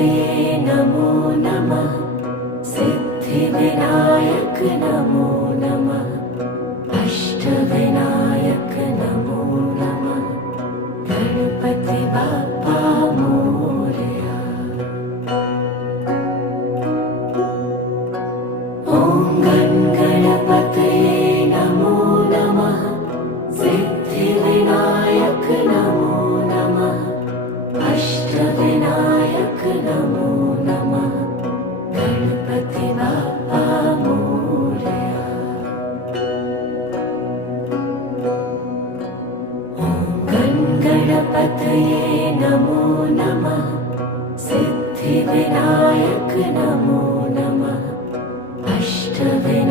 गणपतये नमो नमः। सिद्धिविनायक नमो नमः। अष्टविनायक नमो नमः। गणपति बाप्पा मोरया। ॐ गणपतये नमो नमः। सिद्धिविनायक नमो नमः। अष्टविनायक नमो नमः। गणपति बाप्पा मोरया। ॐ गणपतये नमो नमः। सिद्धिविनायक नमो नमः। अष्टविनायक